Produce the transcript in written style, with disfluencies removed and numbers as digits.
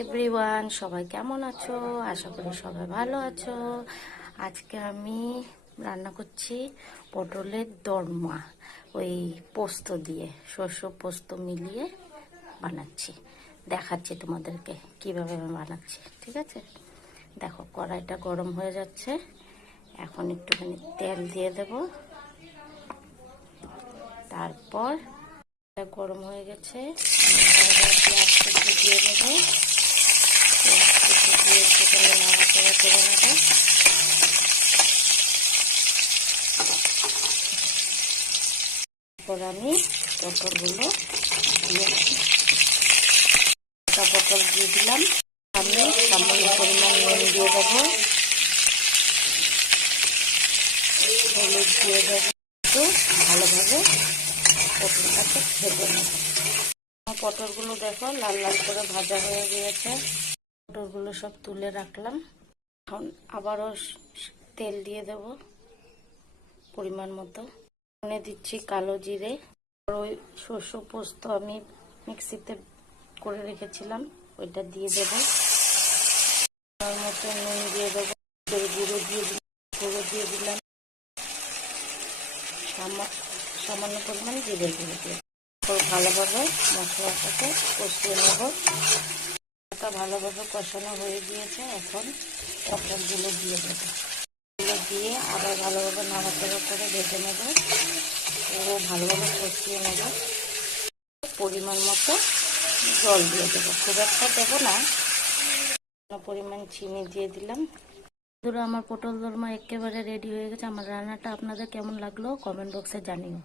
Everyone, সবাই কেমন আছো? আশা করি সবাই ভালো আছো। আজকে আমি রান্না করছি পটলের দোরমা, ওই পোস্ত দিয়ে, শস্য পোস্ত মিলিয়ে বানাচ্ছি। দেখাচ্ছি তোমাদেরকে কিভাবে আমি বানাচ্ছি, ঠিক আছে? দেখো, কড়াইটা গরম হয়ে যাচ্ছে। এখন একটুখানি তেল দিয়ে দেব। তারপর গরম হয়ে গেছে, পেঁয়াজ কুচি দিয়ে দেবো। পেঁয়াজ কুচি দিয়ে একটুখানি নাড়াচাড়া করে নেবো। তারপর আমি পটলগুলো দিয়ে পটল দিয়ে দিলাম। আমি সামান্য পরিমাণ নুন দিয়ে দেবো, হলুদ দিয়ে দেবো। একটু ভালোভাবে পটলটাকে ভেজে নেব। পটলগুলো দেখো লাল লাল করে ভাজা হয়ে গিয়েছে। পটলগুলো সব তুলে রাখলাম। এখন আবারও তেল দিয়ে দেব পরিমাণ মতো। এখানে দিচ্ছি কালো জিরে। ওই শস্য পোস্ত আমি মিক্সিতে করে রেখেছিলাম, ওইটা দিয়ে দেব। তার মতো নুন দিয়ে দেবো, গুঁড়ো দিয়ে দিলাম, সামান্য পরিমাণ জিরে গুঁড়ো দিয়ে ভালোভাবে মশলাটাকে কষিয়ে নেব। ভালোভাবে কষানো হয়ে গিয়েছে। এখন পটলগুলো দিয়ে দেবো। দিয়ে আবার ভালোভাবে নাড়াচাড়া করে ভেজে নেব। ও ভালোভাবে কষিয়ে নেব। পরিমাণ মতো জল দিয়ে দেবো, খুব একটা দেবো না, পরিমাণ চিনি দিয়ে দিলাম। ধরো আমার পটল দোরমা একেবারে রেডি হয়ে গেছে। আমার রান্নাটা আপনাদের কেমন লাগলো কমেন্ট বক্সে জানিও।